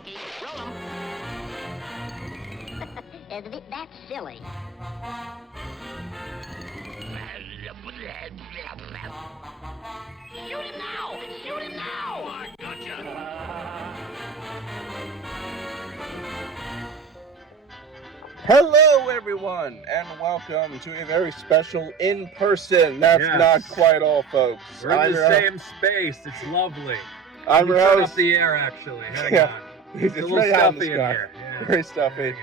Okay, roll 'em. That's silly. Shoot him now! Shoot him now! I gotcha! Hello, everyone, and welcome to a very special in-person. That's not quite all, folks. We're in the same space. It's lovely. I'm your turn host. up the air, actually. Hang Yeah. on. It's a little very hot in stuffy the in sky. here. Yeah. Very stuffy.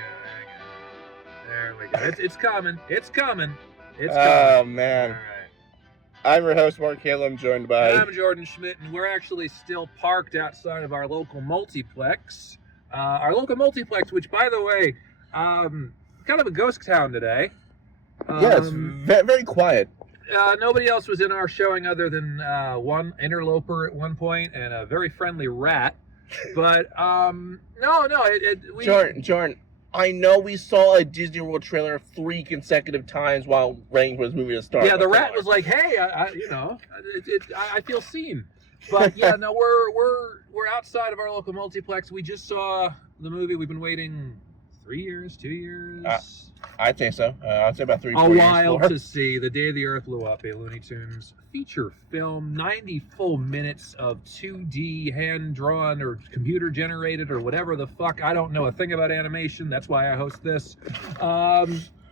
There we go. It's coming. It's coming. It's coming. Oh, man. All right. I'm your host, Mark Hale. I'm joined by... I'm Jordan Schmidt, and we're actually still parked outside of our local multiplex. Which, by the way, kind of a ghost town today. Yes, very quiet. Nobody else was in our showing other than one interloper at one point and a very friendly rat. But Jordan, I know we saw a Disney World trailer 3 consecutive times while waiting for this movie to start. Yeah, the rat was like, "Hey, I feel seen." But yeah, no, we're outside of our local multiplex. We just saw the movie. We've been waiting 3 years, 2 years. I'd say so. I'd say about 3 A 4 years. while to see. The Day the Earth Blew Up, a Looney Tunes feature film, 90 full minutes of 2D hand-drawn or computer-generated or whatever the fuck. I don't know a thing about animation. That's why I host this.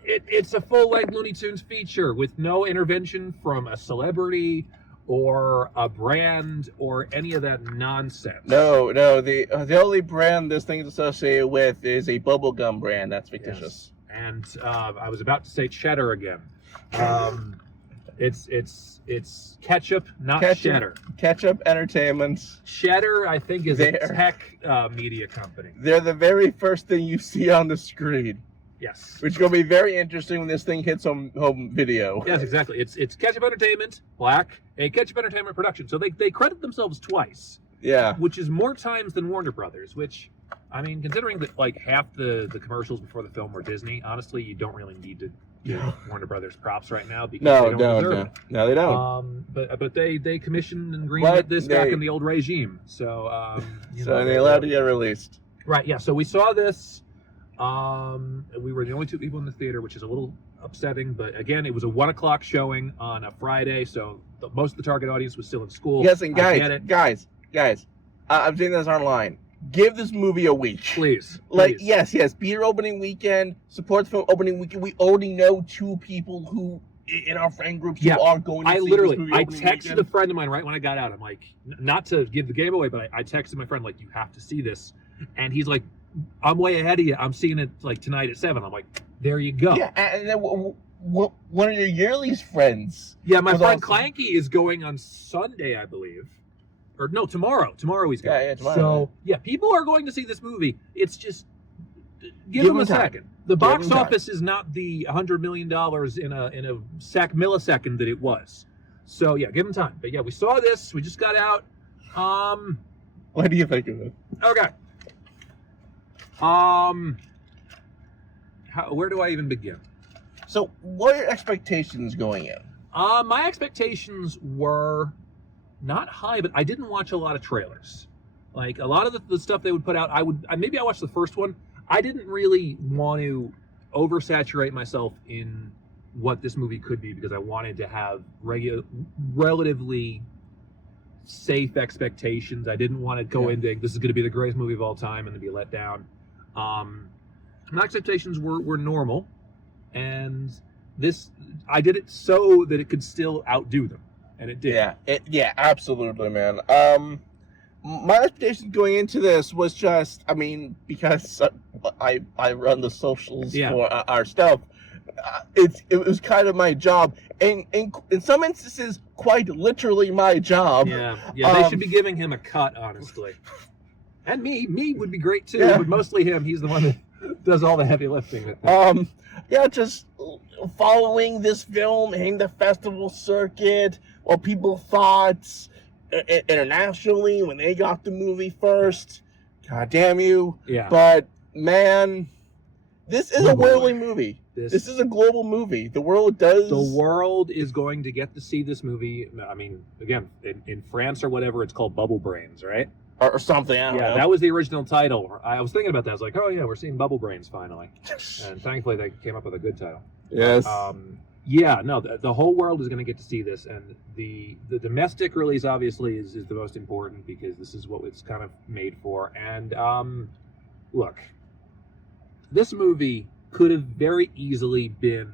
It's a full-length Looney Tunes feature with no intervention from a celebrity or a brand or any of that nonsense. No. The only brand this thing is associated with is a bubblegum brand. That's fictitious. Yes. And I was about to say cheddar again. It's ketchup, not cheddar. Ketchup Entertainment. Cheddar, I think, is a tech media company. They're the very first thing you see on the screen. Yes. Which is going to be very interesting when this thing hits home video. Yes, exactly. It's Ketchup Entertainment, Black, a Ketchup Entertainment production. So they credit themselves twice. Yeah. Which is more times than Warner Brothers, which, I mean, considering that like half the commercials before the film were Disney, honestly, you don't really need to give Warner Brothers props right now because they don't deserve it. No, they don't. But they commissioned and greenlit this back in the old regime. So they allowed to get released. Right, yeah. So we saw this. We were the only 2 people in the theater, which is a little upsetting. But again, it was a 1:00 showing on a Friday, so most of the target audience was still in school. Yes, and guys, I'm saying this online. Give this movie a week. Please. Yes, be your opening weekend. Support the film opening weekend. We already know 2 people who, in our friend groups, who are going to see this movie I opening texted weekend. a friend of mine right when I got out. I'm like, not to give the game away, but I texted my friend, like, you have to see this. And he's like, I'm way ahead of you. I'm seeing it, like, tonight at 7. I'm like, there you go. Yeah, and then one of your yearly's friends. Yeah, my friend Clanky is going on Sunday, I believe. Or no, tomorrow. Tomorrow he's going. Yeah, tomorrow. So, yeah, people are going to see this movie. It's just, give them a second. The box office is not the $100 million in a millisecond that it was. So, yeah, give them time. But, yeah, we saw this. We just got out. What do you think of it? Okay. Where do I even begin? So, what are your expectations going in? My expectations were not high, but I didn't watch a lot of trailers. Like, a lot of the stuff they would put out, maybe I watched the first one. I didn't really want to oversaturate myself in what this movie could be because I wanted to have relatively safe expectations. I didn't want to go into, this is going to be the greatest movie of all time and to be let down. My expectations were normal, and I did it so that it could still outdo them. And it did. Yeah, absolutely, man. My expectations going into this was just, because I run the socials for our stuff. It was kind of my job, and in some instances, quite literally my job. Yeah. They should be giving him a cut, honestly. And me would be great too, but mostly him. He's the one that does all the heavy lifting. Just following this film, hitting the festival circuit, what people thought internationally when they got the movie first. God damn you. Yeah. But, man, this is a worldly movie. This is a global movie. The world is going to get to see this movie. I mean, again, in France or whatever, it's called Bubble Brains, right? or something. I don't know. that was the original title. I was thinking about that. I was like, oh yeah, we're seeing Bubble Brains finally, and thankfully they came up with a good title. Yes. The whole world is going to get to see this, and the domestic release obviously is the most important because this is what it's kind of made for. And look, this movie could have very easily been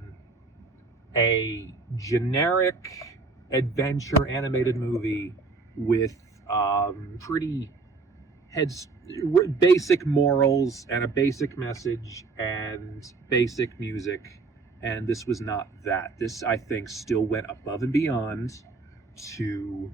a generic adventure animated movie with pretty basic morals and a basic message and basic music, and this was not that. This, I think, still went above and beyond to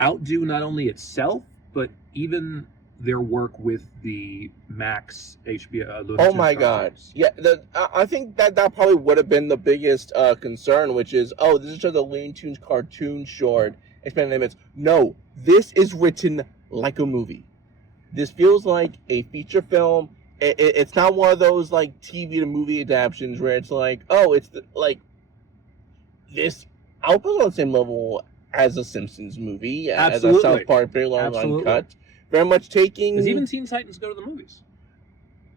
outdo not only itself but even their work with the Max HBO. Looney Oh Tunes my cartoons. God! Yeah, I think that probably would have been the biggest concern, which is, oh, this is just a Looney Tunes cartoon short, expanded limits. No, this is written like a movie. This feels like a feature film. It's not one of those like TV to movie adaptations where it's like, oh, it's like this. I'll put it on the same level as a Simpsons movie, Absolutely. as a South Park, very long Absolutely. uncut. Very much taking. Because even Teen Titans go to the movies.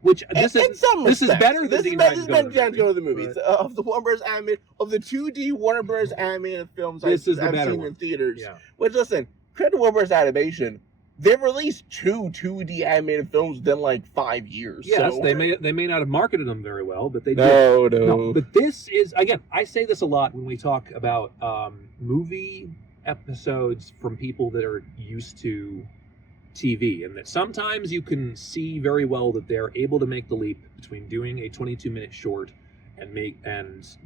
Which this in some is respects. better than Teen Titans go to the movies. Right. Of the Warner Bros. animated, of the 2D Warner Bros. Animated films This is the I've better seen one. in theaters. Yeah. Which, listen, credit to Warner Bros. Animation. They've released 2 2D animated films within like 5 years. Yes, so. they may not have marketed them very well, but they did. No. But this is, again, I say this a lot when we talk about movie episodes from people that are used to TV, and that sometimes you can see very well that they're able to make the leap between doing a 22-minute short and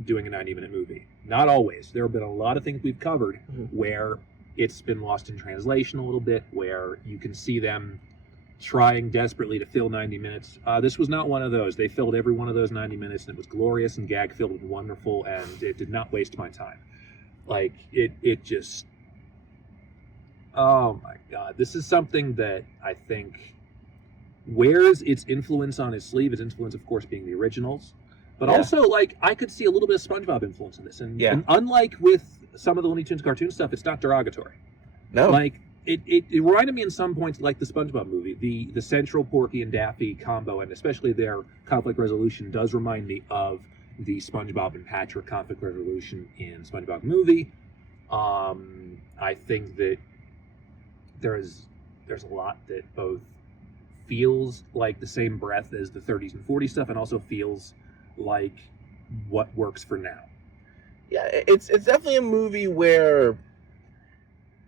doing a 90-minute movie. Not always. There have been a lot of things we've covered where it's been lost in translation a little bit, where you can see them trying desperately to fill 90 minutes. This was not one of those. They filled every one of those 90 minutes, and it was glorious and gag-filled and wonderful, and it did not waste my time. Like, it just... Oh my God. This is something that I think wears its influence on its sleeve. Its influence, of course, being the originals. But also, like, I could see a little bit of SpongeBob influence in this. And unlike with some of the Looney Tunes cartoon stuff, it's not derogatory. No. Like, it reminded me in some points like the SpongeBob movie. The central Porky and Daffy combo, and especially their conflict resolution, does remind me of the SpongeBob and Patrick conflict resolution in SpongeBob movie. I think that there's a lot that both feels like the same breath as the 30s and 40s stuff, and also feels like what works for now. Yeah, it's definitely a movie where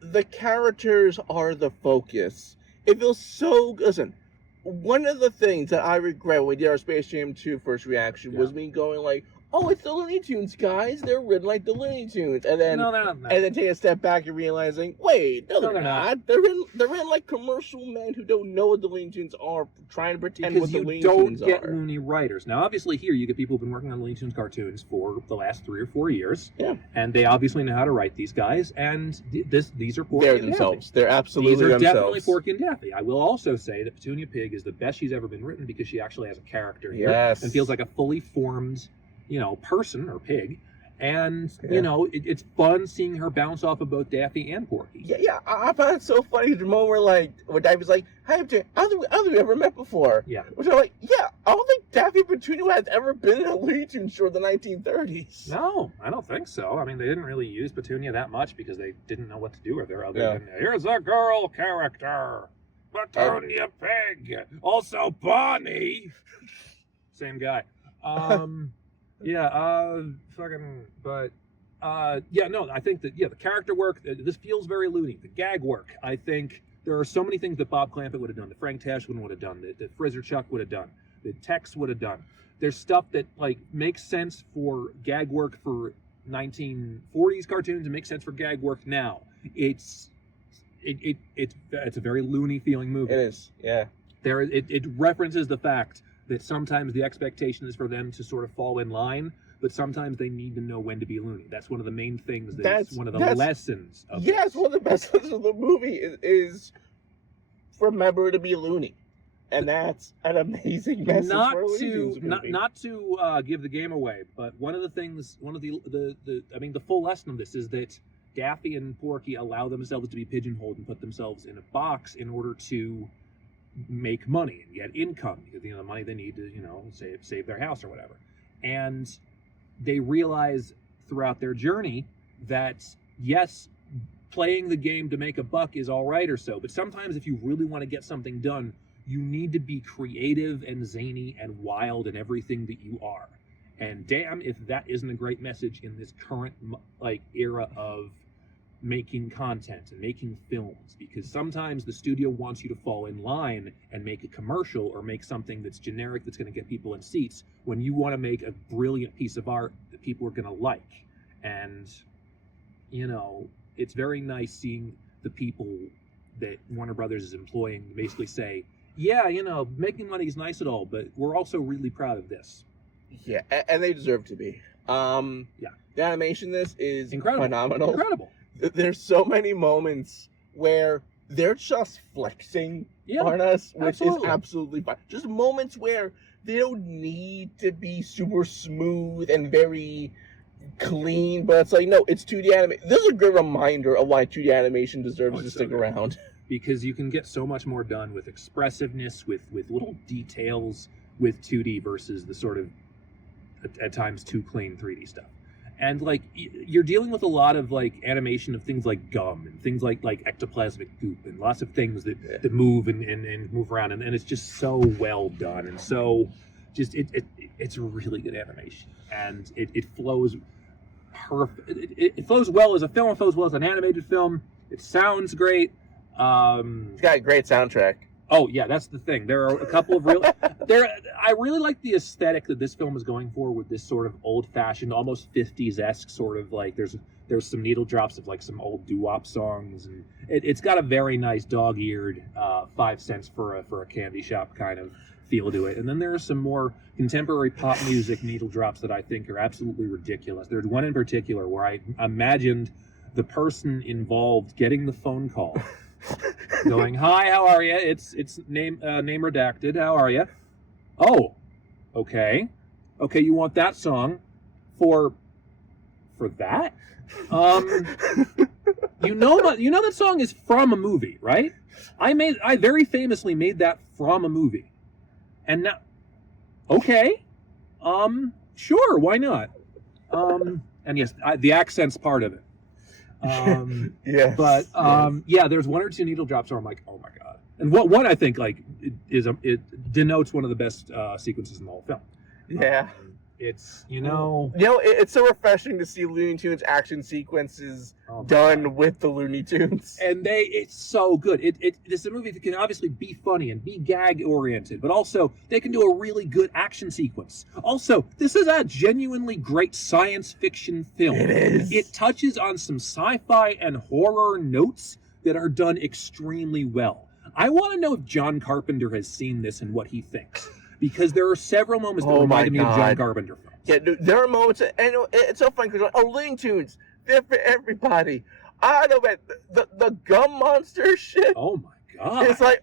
the characters are the focus. It feels so... Listen, one of the things that I regret when we did our Space Jam 2 first reaction was me going like, oh, it's the Looney Tunes, guys. They're written like the Looney Tunes. And then, No, they're not. and then take a step back and realizing, wait, no, they're not. They're in like commercial men who don't know what the Looney Tunes are, trying to pretend what the Looney Tunes are. Because you don't get Looney writers. Now, obviously, here you get people who've been working on Looney Tunes cartoons for the last 3 or 4 years. Yeah. And they obviously know how to write these guys. And these are Porky They're and themselves. Daffy. They're absolutely these are themselves. definitely Porky and Daffy. I will also say that Petunia Pig is the best she's ever been written because she actually has a character here. Yes. And feels like a fully formed, person or pig. And, it's fun seeing her bounce off of both Daffy and Porky. Yeah. I found it so funny the moment where Daffy's like, hey, I don't think we ever met before. Yeah. Which I'm like, yeah, I don't think Daffy and Petunia has ever been in a Looney Tunes show in the 1930s. No, I don't think so. I mean, they didn't really use Petunia that much because they didn't know what to do with her other than, here's a girl character, Petunia Pig, also Bonnie. Same guy. I think that, the character work, this feels very Looney. The gag work, I think there are so many things that Bob Clampett would have done, that Frank Tashlin would have done, that Frizzur Chuck would have done, that Tex would have done. There's stuff that, makes sense for gag work for 1940s cartoons and makes sense for gag work now. It's a very Looney feeling movie. It is, yeah. It references the fact that sometimes the expectation is for them to sort of fall in line, but sometimes they need to know when to be Looney. That's one of the main things. That's one of the lessons of this. One of the best lessons of the movie is remember to be Looney. And that's an amazing message for a Looney Tunes movie. Not to give the game away, but one of the things, the full lesson of this is that Daffy and Porky allow themselves to be pigeonholed and put themselves in a box in order to make money and get income, because the money they need to save their house or whatever. And they realize throughout their journey that yes, playing the game to make a buck is all right or so, but sometimes if you really want to get something done, you need to be creative and zany and wild in everything that you are. And damn if that isn't a great message in this current era of making content and making films, because sometimes the studio wants you to fall in line and make a commercial or make something that's generic that's going to get people in seats, when you want to make a brilliant piece of art that people are going to like. And it's very nice seeing the people that Warner Brothers is employing basically say, yeah, making money is nice at all, but we're also really proud of this. Yeah, and they deserve to be. Yeah. The animation in this is Incredible. phenomenal. Incredible. There's so many moments where they're just flexing on us, which is absolutely fine. Just moments where they don't need to be super smooth and very clean, but it's like, no, it's 2D animation. This is a good reminder of why 2D animation deserves to stick around. Because you can get so much more done with expressiveness, with little details with 2D versus the sort of, at times, too clean 3D stuff. And you're dealing with a lot of animation of things like gum and things like ectoplasmic goop and lots of things that move and move around, and it's just so well done, and so just it's a really good animation, and it flows perfect. It flows well as a film. It flows well as an animated film. It sounds great. It's got a great soundtrack. Oh yeah, that's the thing. There are a couple of I really like the aesthetic that this film is going for, with this sort of old-fashioned, almost 50s-esque sort of there's some needle drops of some old doo-wop songs, and it's got a very nice dog-eared 5 cents for a candy shop kind of feel to it. And then there are some more contemporary pop music needle drops that I think are absolutely ridiculous. There's one in particular where I imagined the person involved getting the phone call. Going, hi, how are you? It's name redacted. How are you? Oh, okay. You want that song for that? You know that song is from a movie, right? I very famously made that from a movie, and now, okay, sure, why not? And yes, the accent's part of it. Yes. But yeah, there's one or two needle drops where I'm like, oh my god. And one I think it denotes one of the best sequences in the whole film. Yeah. It's it's so refreshing to see Looney Tunes action sequences done with the Looney Tunes, and it's so good. This is a movie that can obviously be funny and be gag oriented, but also they can do a really good action sequence. Also, this is a genuinely great science fiction film. It is. It touches on some sci-fi and horror notes that are done extremely well. I want to know if John Carpenter has seen this and what he thinks. Because there are several moments that reminded me of John Carpenter films. Yeah, there are moments, and it's so fun because Looney Tunes, they're for everybody. I know, man, the gum monster shit. Oh my god! It's like,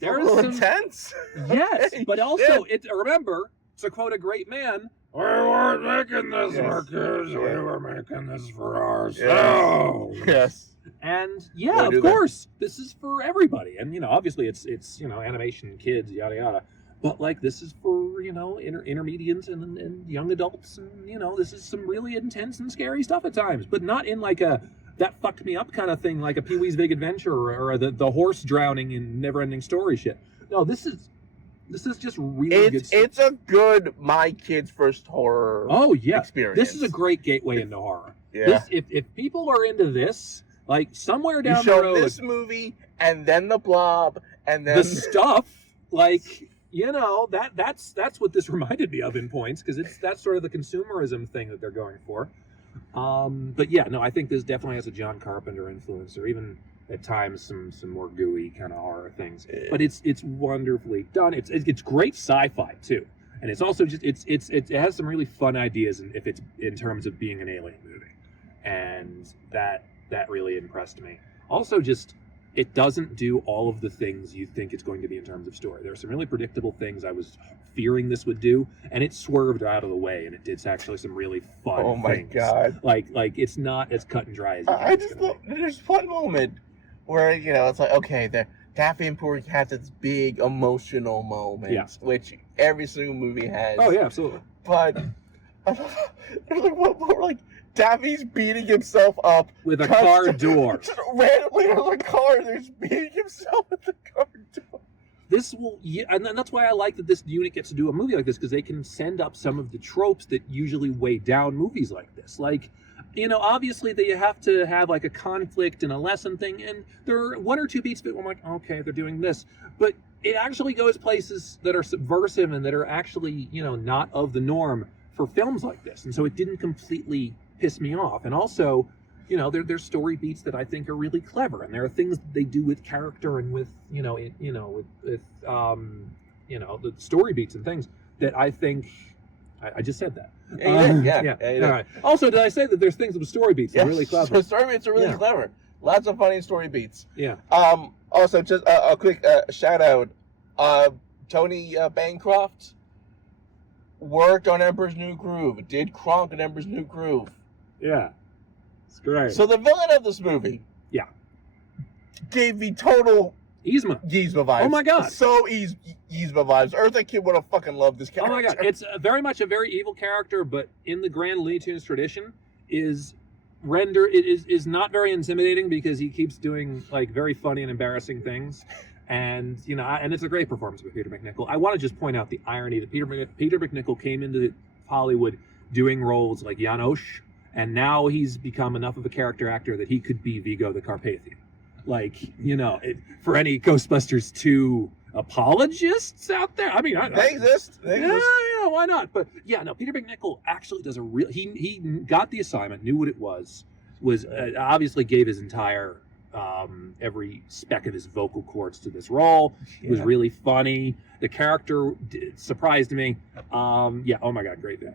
there's some intense. Yes, but also remember, to quote a great man, we weren't making this for kids. We were making this for ourselves. Yes. And yeah, of course, this is for everybody. And obviously it's animation, kids, yada yada. But this is for intermediates and young adults, and this is some really intense and scary stuff at times, but not in a that fucked me up kind of thing, like a Pee-wee's Big Adventure or the horse drowning in Never-Ending Story shit. No, this is just really good stuff. It's a good my kids' first horror. Oh yeah, experience. This is a great gateway into horror. Yeah. If people are into this. Somewhere down the road, this movie, and then the Blob, and then the stuff. That's what this reminded me of in points, because that's sort of the consumerism thing that they're going for. But yeah, no, I think this definitely has a John Carpenter influence, or even at times some more gooey kind of horror things. But it's wonderfully done. It's great sci-fi too, and it's also just it has some really fun ideas, if it's in terms of being an alien movie, and that really impressed me. Also, just it doesn't do all of the things you think it's going to be in terms of story. There are some really predictable things I was fearing this would do, and it swerved out of the way, and it did actually some really fun Oh my things. God. Like it's not as cut and dry as you think I it's just gonna love, there's one moment where, you know, it's like, okay, Daffy and Porky has its big emotional moments, Yeah. which every single movie has. be. Oh yeah, absolutely. But there's like one more, like, Daffy's beating himself up With a car constant- door. Just randomly in a car, there's beating himself with the car door. This will, yeah, and that's why I like that this unit gets to do a movie like this, because they can send up some of the tropes that usually weigh down movies like this. Like, you know, obviously they have to have like a conflict and a lesson thing, and there are one or two beats that I'm like, okay, they're doing this, but it actually goes places that are subversive and that are actually, you know, not of the norm for films like this, and so it didn't completely piss me off. And also, you know, there's story beats that I think are really clever, and there are things that they do with character and with, you know, with the story beats and things that I think I just said that. Yeah. All right. Also, did I say that there's things with story beats that are really clever? So story beats are really Yeah. clever. Lots of funny story beats. Yeah. Also, just a quick shout out. Tony Bancroft worked on Emperor's New Groove. Did Kronk in Emperor's New Groove. Yeah. It's great. So the villain of this movie, Yeah. gave me total Yzma. Yzma vibes. Oh my God. So Yzma vibes. Eartha Kitt would have fucking loved this Oh character. my God. It's very much a very evil character, but in the grand Looney Tunes tradition is not very intimidating because he keeps doing like very funny and embarrassing things. And, you know, and it's a great performance by Peter McNichol. I want to just point out the irony that Peter McNichol came into Hollywood doing roles like Janosch, and now he's become enough of a character actor that he could be Vigo the Carpathian. Like, you know, for any Ghostbusters 2 apologists out there, I mean, They exist. They exist. yeah, why not? But yeah, no, Peter McNichol actually does a real. He got the assignment, knew what it was obviously gave his entire every speck of his vocal cords to this role. It was Yeah. really funny. The character surprised me. Yeah. Oh my God, great man.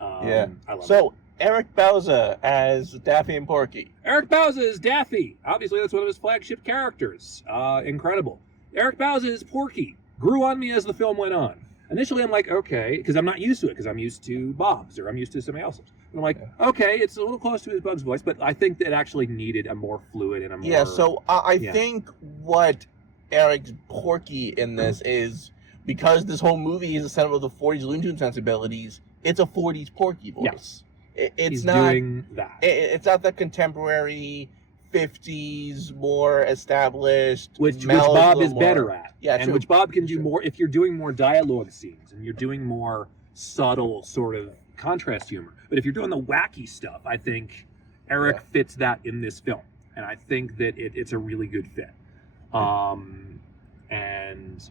Yeah. I love it. So Eric Bauza as Daffy and Porky. Eric Bauza is Daffy. Obviously, that's one of his flagship characters. Incredible. Eric Bauza is Porky. Grew on me as the film went on. Initially, I'm like, okay, because I'm not used to it, because I'm used to Bob's or I'm used to somebody else's. And I'm like, okay, it's a little close to his Bug's voice, but I think that it actually needed a more fluid and a more... Yeah, so I Yeah. think what Eric's Porky in this is, because this whole movie is a set of the 40s Looney Tunes sensibilities, it's a 40s Porky voice. Yes. It's He's not doing that. it's not the contemporary 50s more established Which mellow, Bob is more- better at. Yeah, and true. which Bob can do True. more if you're doing more dialogue scenes and you're doing more subtle sort of contrast humor. But if you're doing the wacky stuff, I think Eric fits that in this film. And I think that it's a really good fit.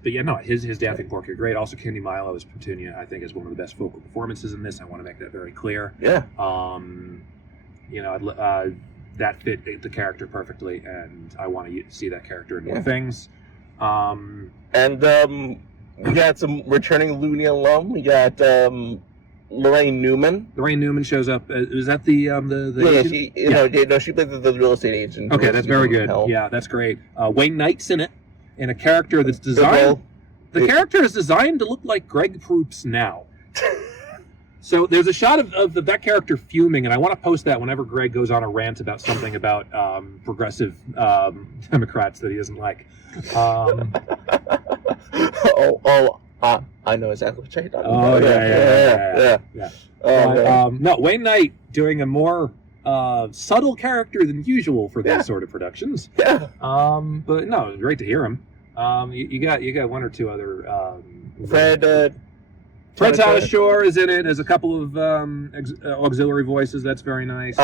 But yeah, no, his Daffy and Porky are great. Also, Candy Milo as Petunia, I think, is one of the best vocal performances in this. I want to make that very clear. Yeah. You know, that fit the character perfectly, and I want to see that character in more Yeah. things. And we got some returning Looney alum. We got Lorraine Newman. Lorraine Newman shows up. Is that the Yeah, agent? she she played the real estate agent. Okay, that's very good. Hell. Yeah, that's great. Wayne Knight's in it, in a character that's designed. The character is designed to look like Greg Proops now. So there's a shot of that character fuming, and I want to post that whenever Greg goes on a rant about something about progressive Democrats that he doesn't like. I know exactly what you're talking Oh, about. yeah. Oh, man. No, Wayne Knight doing a more subtle character than usual for those sort of productions. Yeah. But no, it was great to hear him. You got one or two other. Fred Tatasciore is in it. There's a couple of auxiliary voices. That's very nice.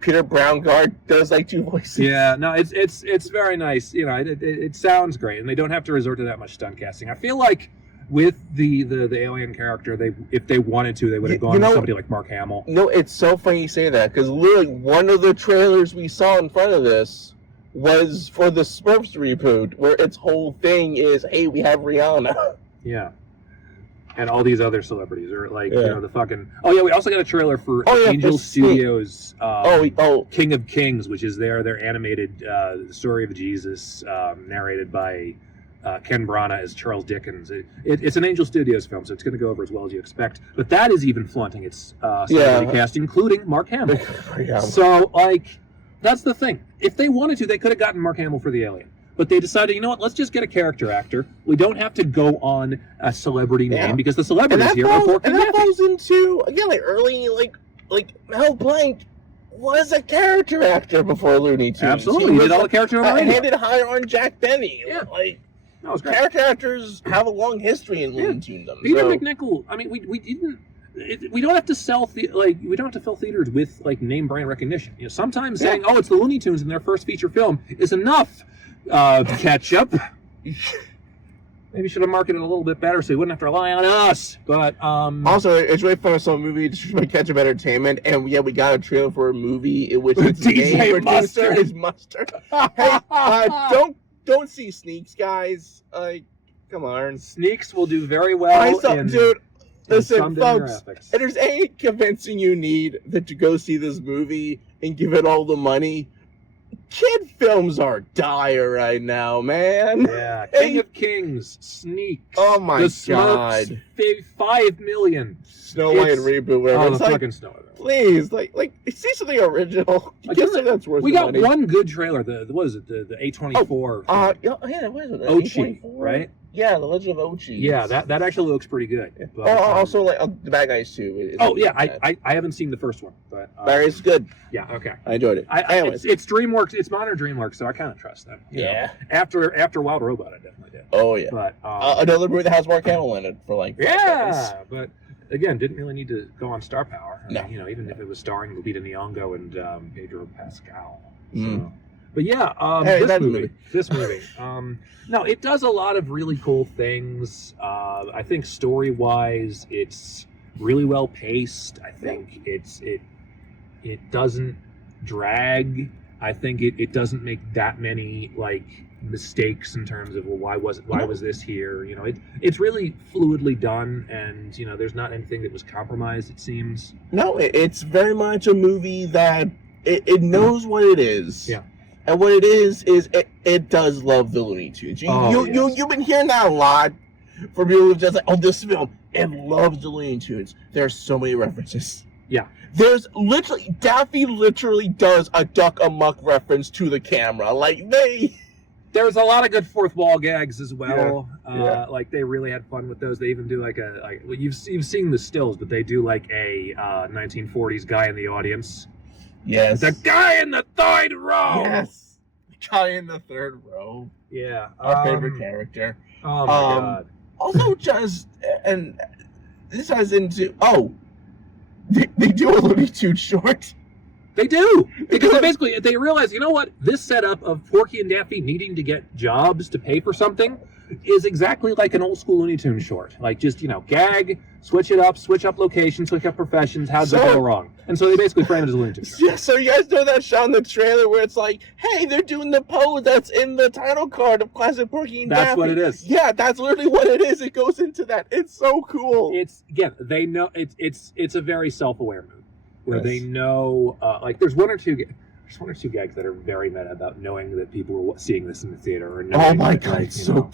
Peter Brownguard does like two voices. Yeah, no, it's very nice. You know, it sounds great, and they don't have to resort to that much stunt casting. I feel like with the alien character, if they wanted to, they would have gone with somebody like Mark Hamill. No, it's so funny you say that, because literally one of the trailers we saw in front of this was for the Smurfs reboot, where its whole thing is, hey, we have Rihanna. Yeah. and all these other celebrities are like, you know, the fucking. Oh yeah, we also got a trailer for Angel that's Studios. Oh, King of Kings, which is their animated story of Jesus, narrated by Ken Branagh as Charles Dickens. It's an Angel Studios film, so it's going to go over as well as you expect. But that is even flaunting its celebrity cast, including Mark Hamill. So, like, that's the thing. If they wanted to, they could have gotten Mark Hamill for the Alien. But they decided, you know what, let's just get a character actor. We don't have to go on a celebrity name because the celebrities here are Porky and that falls into, again, like, early, like Mel Blanc was a character actor before Looney Tunes. Absolutely. He did all the character on the radio. Handed higher on Jack Benny. Yeah. Like, that was great. Character actors have a long history in Looney Tunes. Peter McNichol. I mean, we didn't. We don't have to sell we don't have to fill theaters with like name brand recognition. You know, sometimes saying, "Oh, it's the Looney Tunes" in their first feature film is enough to catch up. Maybe should have marketed a little bit better so you wouldn't have to rely on us. But also, it's really fun. Some movie to catch up entertainment, and we got a trailer for a movie in which its main producer is Mustard. Hey, don't see Sneaks, guys. Come on. Sneaks will do very well. Dude, listen, folks. If there's any convincing you need to go see this movie and give it all the money, kid films are dire right now, man. Yeah, King of Kings, Sneaks. Oh my God. Smurfs, 5 million. Snow White reboot, whatever. Oh, the fucking Snow White. Please, like, see something original. Get something that's worth We got money. one good trailer. What is it? The A24. What is it? Ochi, right? Yeah, The Legend of Ochi. Yeah, that actually looks pretty good. Yeah. But, also, like, The Bad Guys too. I haven't seen the first one, but it's good. Yeah, okay. I enjoyed it. It's DreamWorks. It's modern DreamWorks, so I kind of trust them. Yeah. Know? After Wild Robot, I definitely did. Oh yeah. But another movie that has Mark Hamill in it for like 5 seconds. But again, didn't really need to go on Star Power. No. You know, even if it was starring Lupita Nyong'o and Pedro Pascal. So. Mm. But yeah, this movie. No, it does a lot of really cool things. I think story-wise, it's really well paced. I think it doesn't drag. I think it doesn't make that many like mistakes in terms of why was this here? You know, it's really fluidly done, and you know, there's not anything that was compromised. It seems. No, it's very much a movie that it knows what it is. Yeah. And what it is it does love the Looney Tunes. You've been hearing that a lot from people who just like, oh, this film, it loves the Looney Tunes. There's so many references. Yeah. There's Daffy literally does a Duck Amuck reference to the camera. There's a lot of good fourth wall gags as well. Yeah. Like they really had fun with those. They even do you've seen the stills, but they do like a 1940s guy in the audience. Yes. The guy in the third row. Yes. The guy in the third row. Yeah. Our favorite character. Oh my God. Also, and this has into they do a Looney Tunes short. They do, because they realize, you know what, this setup of Porky and Daffy needing to get jobs to pay for something is exactly like an old school Looney Tunes short. Like just, you know, gag, switch up locations, switch up professions. How'd that go wrong? And so they basically frame it as a Looney Tunes short. Yeah, so you guys know that shot in the trailer where it's like, hey, they're doing the pose that's in the title card of Classic Porky and Daffy. That's what it is. Yeah, that's literally what it is. It goes into that. It's so cool. They know it's a very self-aware movie where they know, like there's one or two gags that are very meta about knowing that people are seeing this in the theater. Or oh my God, it's so.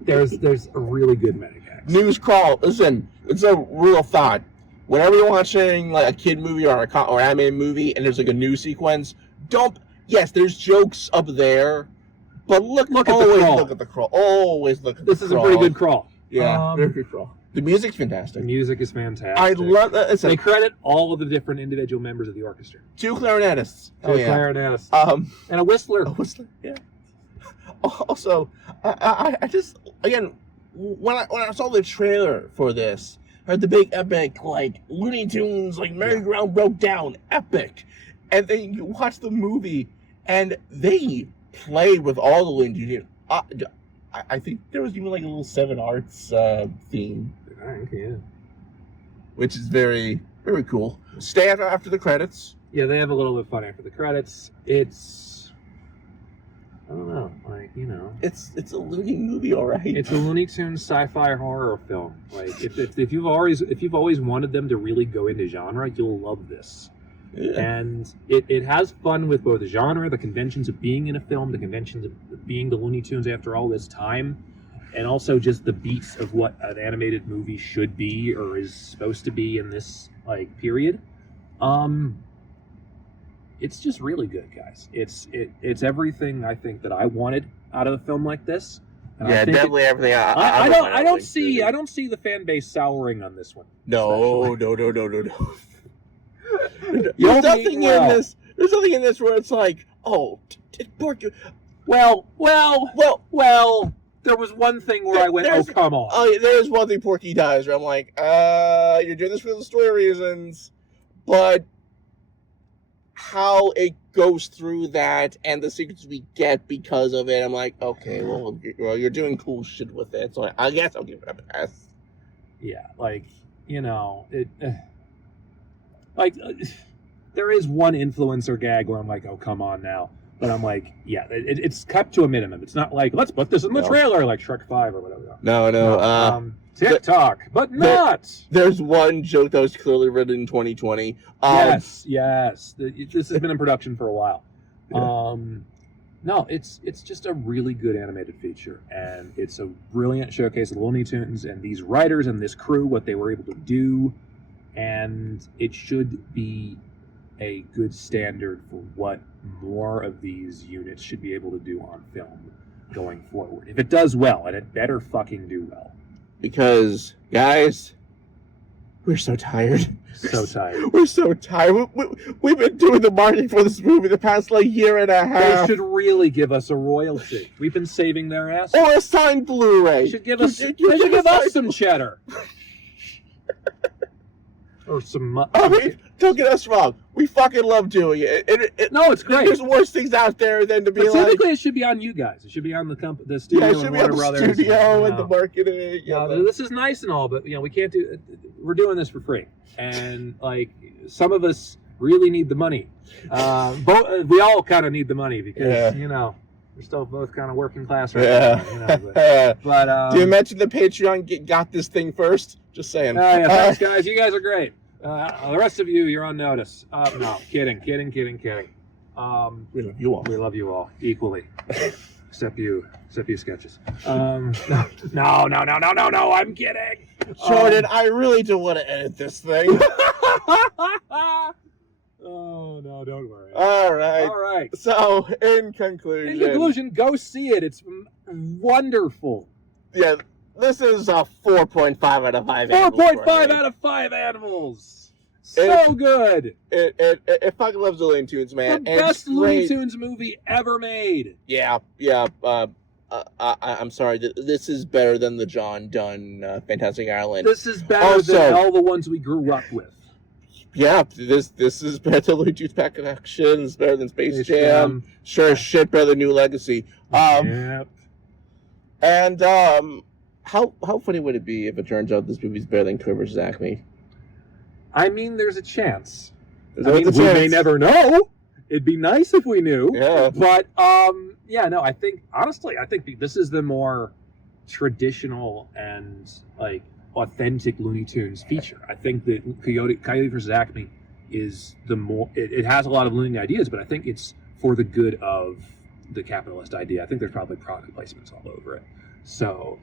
There's a really good meta gags. News crawl. Listen, it's a real thought. Whenever you're watching like a kid movie or animated movie, and there's like a news sequence, yes, there's jokes up there, but look at the crawl. Look at the crawl. Always look at the crawl. This is a pretty good crawl. Yeah, very good crawl. The music's fantastic. The music is fantastic. I love that. They credit all of the different individual members of the orchestra. 2 clarinetists. Clarinetists. And a whistler. Yeah. Also, I just, again, when I saw the trailer for this, I heard the big epic, like, Looney Tunes, like, merry-go-round broke down, epic. And then you watch the movie, and they played with all the Looney Tunes. I think there was even, like, a little Seven Arts theme. Yeah. Which is very, very cool. Stay after the credits. Yeah, they have a little bit of fun after the credits. It's, I don't know, like, you know, it's a Looney movie, all right. it's a Looney Tunes sci-fi horror film. Like if you've always wanted them to really go into genre, you'll love this. Yeah. And it has fun with both the genre, the conventions of being in a film, the conventions of being the Looney Tunes after all this time, and also just the beats of what an animated movie should be or is supposed to be in this like period. It's just really good, guys. It's everything I think that I wanted out of a film like this. And Yeah, I think definitely everything. I don't see the fan base souring on this one. No. You'll There's nothing mean well. in this. There's nothing in this where it's like, oh, Porky. Well. There was one thing where I went, oh, come on. Oh, yeah, there's one thing Porky does where I'm like, you're doing this for the story reasons, but how it goes through that and the secrets we get because of it, I'm like, okay, well, you're doing cool shit with it, so I guess I'll give it a pass. Yeah, like, you know, there is one influencer gag where I'm like, oh, come on now. But I'm like, yeah, it's kept to a minimum. It's not like, let's put this in the trailer, like Shrek 5 or whatever. No. TikTok, but not. There's one joke that was clearly written in 2020. Yes. This has been in production for a while. Yeah. No, it's just a really good animated feature, and it's a brilliant showcase of Looney Tunes and these writers and this crew, what they were able to do, and it should be a good standard for what more of these units should be able to do on film going forward. If it does well, and it better fucking do well. Because, guys, we're so tired. We're so tired. We've been doing the marketing for this movie the past, year and a half. They should really give us a royalty. We've been saving their ass. Or a signed Blu-ray. They should give us, some cheddar. Or some... I mean, don't get us wrong. We fucking love doing it. No, it's great. There's worse things out there than to be but typically it should be on you guys. It should be on the studio it should and be Warner on the Brothers. studio and the marketing. This is nice and all, but we can't do. We're doing this for free, and some of us really need the money. We all kind of need the money because we're still both kind of working class right now. But do you mention the Patreon got this thing first? Just saying. Thanks, guys. You guys are great. The rest of you, you're on notice. No, kidding. We love you all. We love you all equally, except you sketches. No. I'm kidding. Jordan, I really do want to edit this thing. Oh no, don't worry. All right. So, in conclusion, go see it. It's wonderful. Yeah. This is a 4.5 out of 5 4.5 out of 5 animals. So good. It fucking loves the Looney Tunes, man. The best Looney Tunes movie ever made. Yeah. I'm sorry. This is better than the John Dunn Fantastic Island. This is better than all the ones we grew up with. Yeah, this is better than Looney Tunes Pack of Action. It's better than Space Jam. Sure as shit better than New Legacy. Yep. And how funny would it be if it turns out this movie's better than Cobra vs. Acme? I mean, there's a chance. We may never know. It'd be nice if we knew. Yeah. But I think this is the more traditional and authentic Looney Tunes feature. I think that Coyote vs. Acme is the more. It has a lot of Looney ideas, but I think it's for the good of the capitalist idea. I think there's probably product placements all over it. So,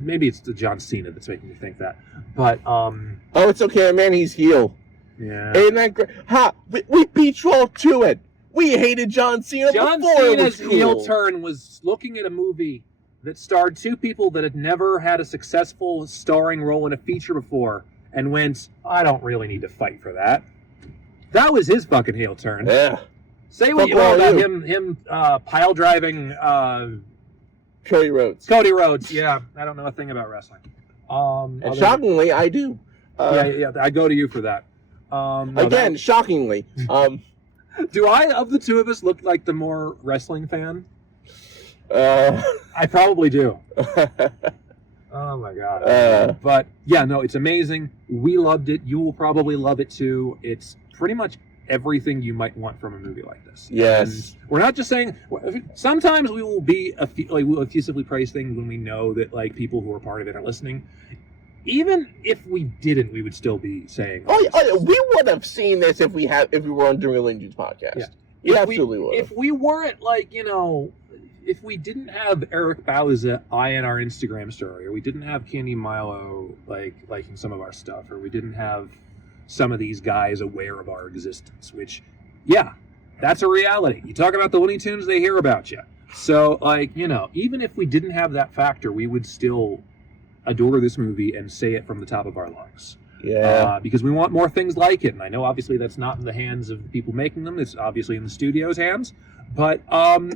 maybe it's the John Cena that's making me think that. But, it's okay, man. He's heel. Yeah. Ain't that great? We beat you all to it. We hated John Cena John before it was Cena's cool. heel turn was looking at a movie that starred two people that had never had a successful starring role in a feature before and went, I don't really need to fight for that. That was his fucking heel turn. Yeah. Say what you want about him pile driving... Cody Rhodes. Yeah. I don't know a thing about wrestling. And shockingly, I do. I go to you for that. Shockingly. Do I, of the two of us, look like the more wrestling fan? I probably do. Oh my god. But yeah, no, it's amazing. We loved it. You will probably love it too. It's pretty much everything you might want from a movie like this. Yes. And we're not just saying. Sometimes we will be we'll effusively praise things when we know that like people who are part of it are listening. Even if we didn't, we would still be saying. We would have seen this if we weren't doing a Looney Tunes podcast. Yeah. We absolutely would. If we weren't if we didn't have Eric Bauza eyeing our Instagram story, or we didn't have Candy Milo liking some of our stuff, or we didn't have some of these guys aware of our existence, which, yeah, that's a reality. You talk about the Looney Tunes, they hear about you. So, even if we didn't have that factor, we would still adore this movie and say it from the top of our lungs. Yeah. Because we want more things like it. And I know, obviously, that's not in the hands of the people making them. It's obviously in the studio's hands. But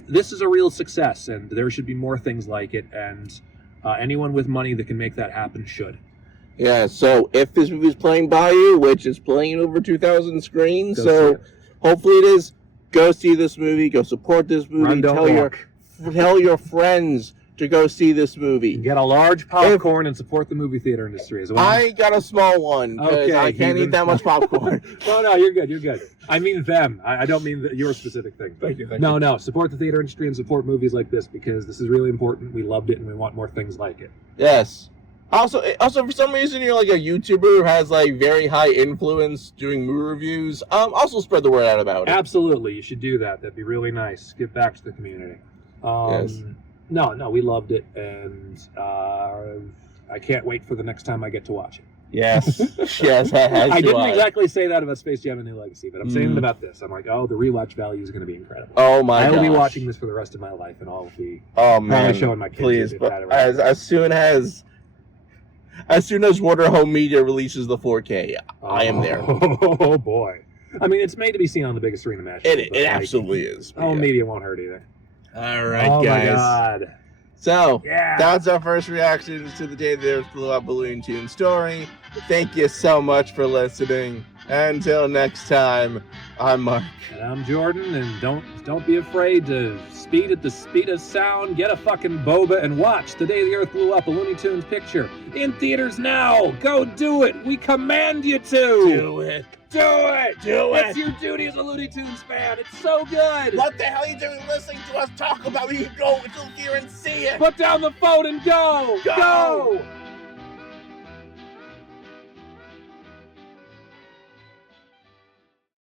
this is a real success, and there should be more things like it. And anyone with money that can make that happen should. Yeah, so if this movie's playing by you, which is playing over 2,000 screens, hopefully it is, go see this movie, go support this movie, tell your friends to go see this movie. Get a large popcorn and support the movie theater industry as well. I got a small one, because I can't eat that much popcorn. No, you're good. I mean them. I don't mean your specific thing. Thank you. No, support the theater industry and support movies like this, because this is really important. We loved it, and we want more things like it. Yes. Also, for some reason, you're like a YouTuber who has like very high influence doing movie reviews. Also, spread the word out about it. Absolutely, you should do that. That'd be really nice. Give back to the community. Yes. No, we loved it, and I can't wait for the next time I get to watch it. Yes, yes. I didn't exactly say that about Space Jam: A New Legacy, but I'm saying it about this. I'm like, the rewatch value is going to be incredible. Oh my god! I will be watching this for the rest of my life, and I'll be showing my kids. Please, but as soon as Warner Home Media releases the 4K, I am there. Oh boy! I mean, it's made to be seen on the biggest screen imaginable. It absolutely is. Media won't hurt either. All right, guys. My God. So, yeah. That's our first reaction to the day the Earth blew up a Looney Tunes story. Thank you so much for listening. Until next time, I'm Mark. And I'm Jordan, and don't be afraid to speed at the speed of sound, get a fucking boba, and watch The Day the Earth Blew Up, a Looney Tunes picture. In theaters now! Go do it! We command you to! Do it! Do it! Do it! It's your duty as a Looney Tunes fan. It's so good! What the hell are you doing listening to us talk about it? You go to the theater and see it! Put down the phone and go! Go!